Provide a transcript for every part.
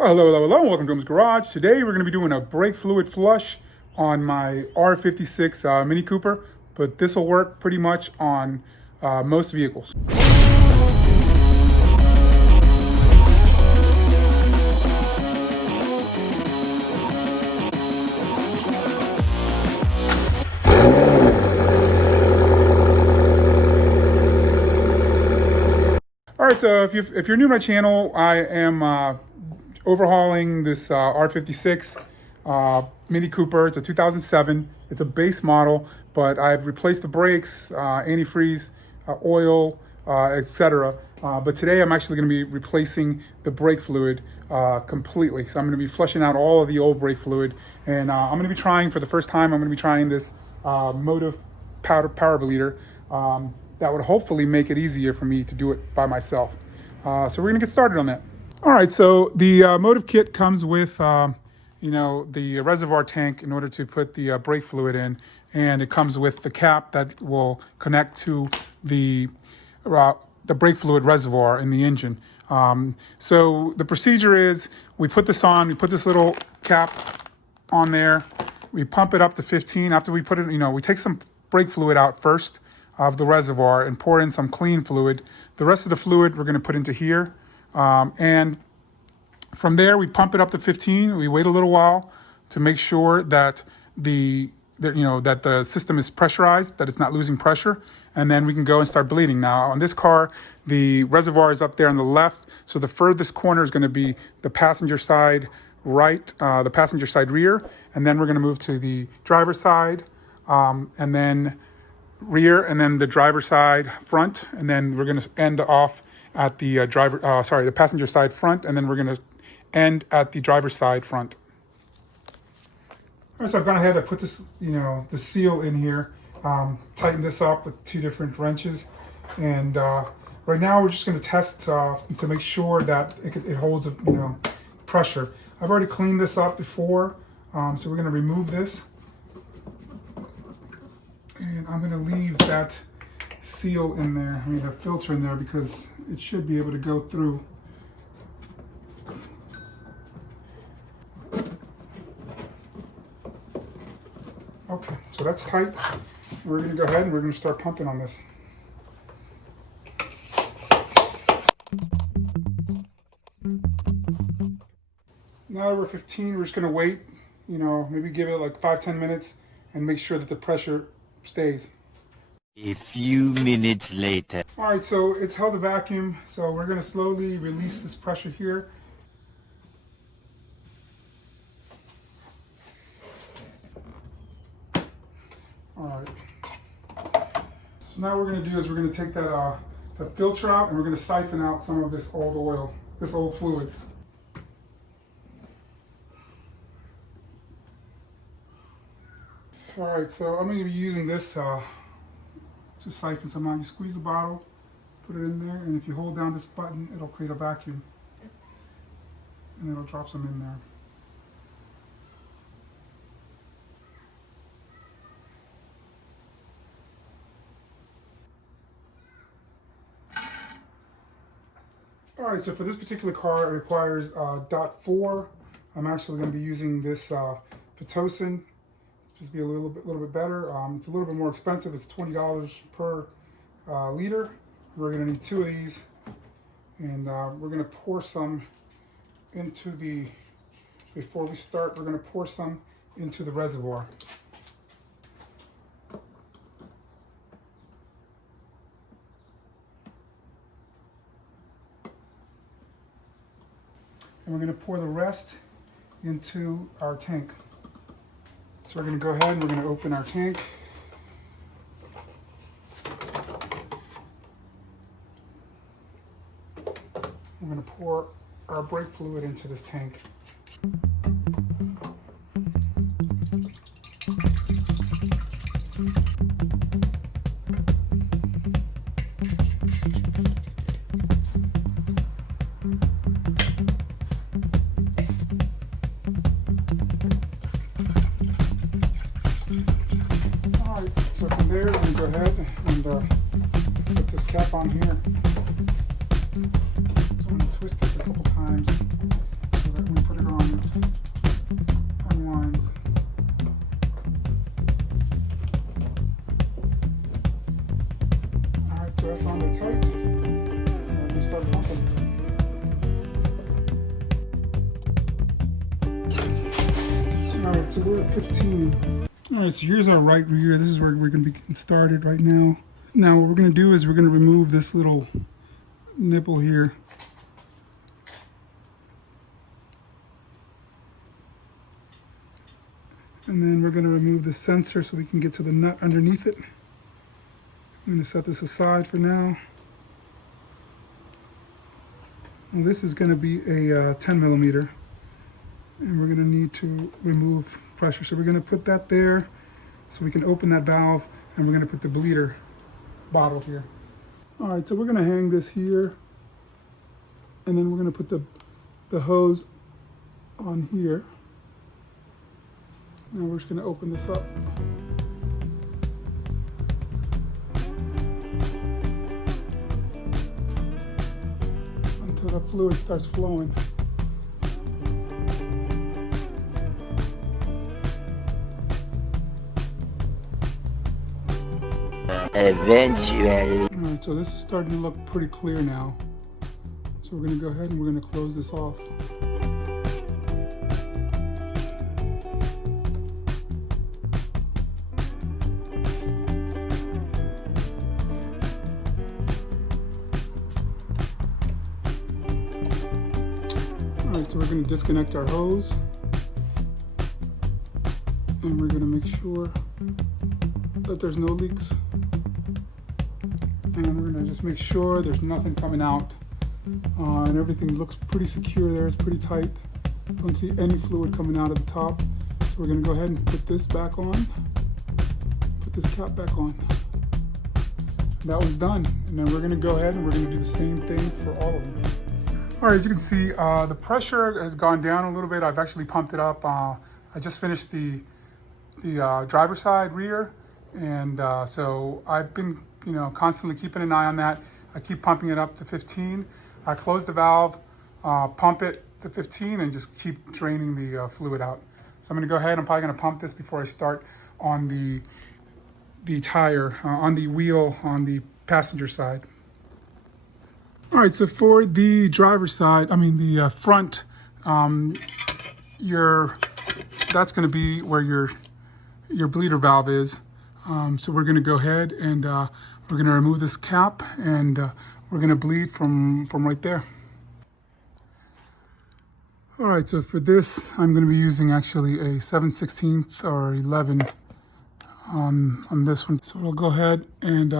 Well, hello, welcome to Joe's Garage. Today we're going to be doing a brake fluid flush on my R56 Mini Cooper, but this will work pretty much on most vehicles. All right, so if you're new to my channel, I am overhauling this R56 Mini Cooper. It's a 2007. It's a base model, but I've replaced the brakes, antifreeze, oil, etc. But today I'm actually going to be replacing the brake fluid completely. So I'm going to be flushing out all of the old brake fluid, and I'm going to be trying for the first time. I'm going to be trying this Motive power bleeder. That would hopefully make it easier for me to do it by myself. So we're gonna get started on that. All right, so the Motive kit comes with, the reservoir tank in order to put the brake fluid in, and it comes with the cap that will connect to the brake fluid reservoir in the engine. So the procedure is we put this on, we put this little cap on there, we pump it up to 15. After we put it, we take some brake fluid out first of the reservoir and pour in some clean fluid. The rest of the fluid we're going to put into here, and from there we pump it up to 15. We wait a little while to make sure that that the system is pressurized, that it's not losing pressure, and then we can go and start bleeding. Now on this car, the reservoir is up there on the left, so the furthest corner is going to be the passenger side right, the passenger side rear, and then we're going to move to the driver's side, and then rear, and then the driver side front, and then we're going to end off at the the passenger side front, and then we're going to end at the driver's side front. All right, so I've gone ahead and put this, the seal in here, tighten this up with 2 different wrenches, and right now we're just going to test to make sure that it holds, pressure. I've already cleaned this up before, so we're going to remove this. And I'm going to leave that seal in there, the filter in there, because it should be able to go through. Okay, so that's tight. We're going to go ahead and we're going to start pumping on this. Now that we're 15, we're just going to wait, maybe give it like 5-10 minutes and make sure that the pressure stays. A few minutes later. All right, so it's held a vacuum, so we're going to slowly release this pressure here. All right. So now what we're going to do is we're going to take that filter out, and we're going to siphon out some of this old oil, this old fluid. All right, so I'm going to be using this to siphon some out. You squeeze the bottle, put it in there, and if you hold down this button, it'll create a vacuum, and it'll drop some in there. All right, so for this particular car, it requires Dot 4. I'm actually going to be using this Pentosin. Just be a little bit better. It's a little bit more expensive. It's $20 per liter. We're going to need 2 of these, and we're going to pour some into the. Before we start, we're going to pour some into the reservoir. And we're going to pour the rest into our tank. So we're going to go ahead and we're going to open our tank. We're going to pour our brake fluid into this tank. So from there, we're going to go ahead and put this cap on here. So I'm going to twist this a couple times so that we All right, so we're at 15. All right, so here's our right rear. This is where we're going to be getting started right now. Now what we're going to do is we're going to remove this little nipple here. And then we're going to remove the sensor so we can get to the nut underneath it. I'm going to set this aside for now. And this is going to be a 10 millimeter. And we're going to need to remove pressure. So we're going to put that there so we can open that valve, and we're going to put the bleeder bottle here. All right, so we're going to hang this here, and then we're going to put the hose on here. Now we're just going to open this up. Until the fluid starts flowing. Eventually. All right, so this is starting to look pretty clear now. So we're going to go ahead and we're going to close this off. All right, so we're going to disconnect our hose. And we're going to make sure that there's no leaks. And we're going to just make sure there's nothing coming out. And everything looks pretty secure there. It's pretty tight. Don't see any fluid coming out of the top. So we're going to go ahead and put this back on. Put this cap back on. That one's done. And then we're going to go ahead and we're going to do the same thing for all of them. All right, as you can see, the pressure has gone down a little bit. I've actually pumped it up. I just finished the driver's side rear. And so I've been, constantly keeping an eye on that. I keep pumping it up to 15. I close the valve, pump it to 15, and just keep draining the fluid out. So I'm going to go ahead. I'm probably going to pump this before I start on the tire, on the wheel, on the passenger side. All right, so for the driver's side, the front, that's going to be where your bleeder valve is. So we're going to go ahead and we're going to remove this cap, and we're going to bleed from right there. All right, so for this, I'm going to be using actually a 7/16 or 11 on this one. So we'll go ahead and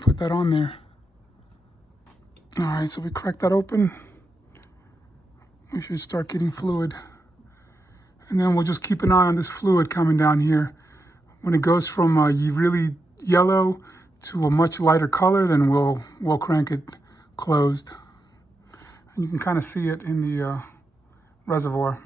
put that on there. All right, so we crack that open. We should start getting fluid. And then we'll just keep an eye on this fluid coming down here. When it goes from really yellow to a much lighter color, then we'll crank it closed. And you can kind of see it in the reservoir.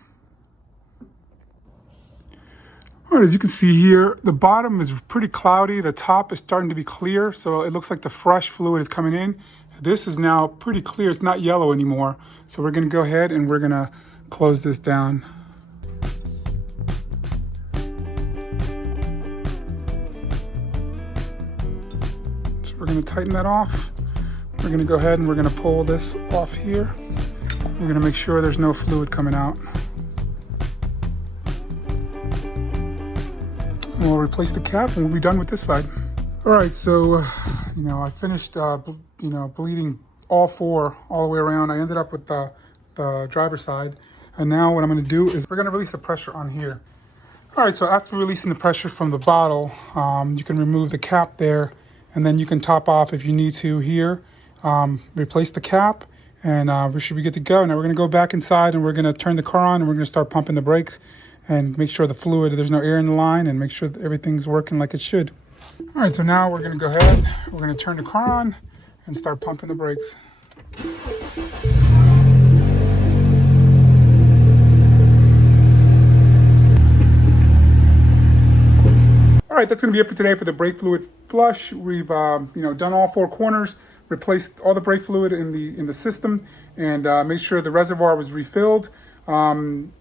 All right, as you can see here, the bottom is pretty cloudy. The top is starting to be clear, so it looks like the fresh fluid is coming in. This is now pretty clear. It's not yellow anymore. So we're going to go ahead and we're going to close this down. So we're going to tighten that off. We're going to go ahead and we're going to pull this off here. We're going to make sure there's no fluid coming out. And we'll replace the cap and we'll be done with this side. All right, so I finished bleeding all four all the way around. I ended up with the driver's side, and now what I'm going to do is we're going to release the pressure on here. All right, so after releasing the pressure from the bottle, you can remove the cap there, and then you can top off if you need to here. Replace the cap, and we should be good to go. Now we're going to go back inside and we're going to turn the car on and we're going to start pumping the brakes and make sure the fluid, there's no air in the line, and make sure that everything's working like it should. All right, so now we're going to go ahead, we're going to turn the car on and start pumping the brakes. All right, that's going to be it for today for the brake fluid flush. We've done all four corners, replaced all the brake fluid in the system, and made sure the reservoir was refilled. And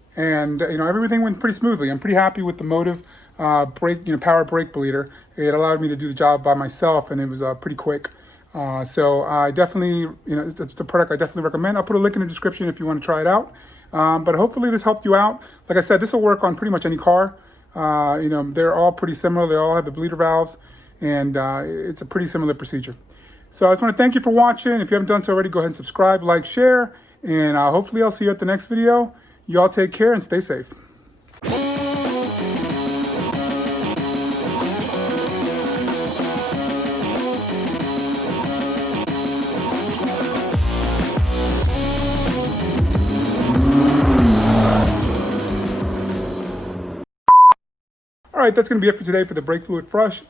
everything went pretty smoothly. I'm pretty happy with the Motive power brake bleeder. It allowed me to do the job by myself, and it was pretty quick. So I definitely, it's a product I definitely recommend. I'll put a link in the description if you want to try it out. But hopefully this helped you out. Like I said, this will work on pretty much any car. They're all pretty similar. They all have the bleeder valves, and it's a pretty similar procedure. So I just want to thank you for watching. If you haven't done so already, go ahead and subscribe, like, share, and hopefully I'll see you at the next video. You all take care and stay safe. All right, that's going to be it for today for the brake fluid flush.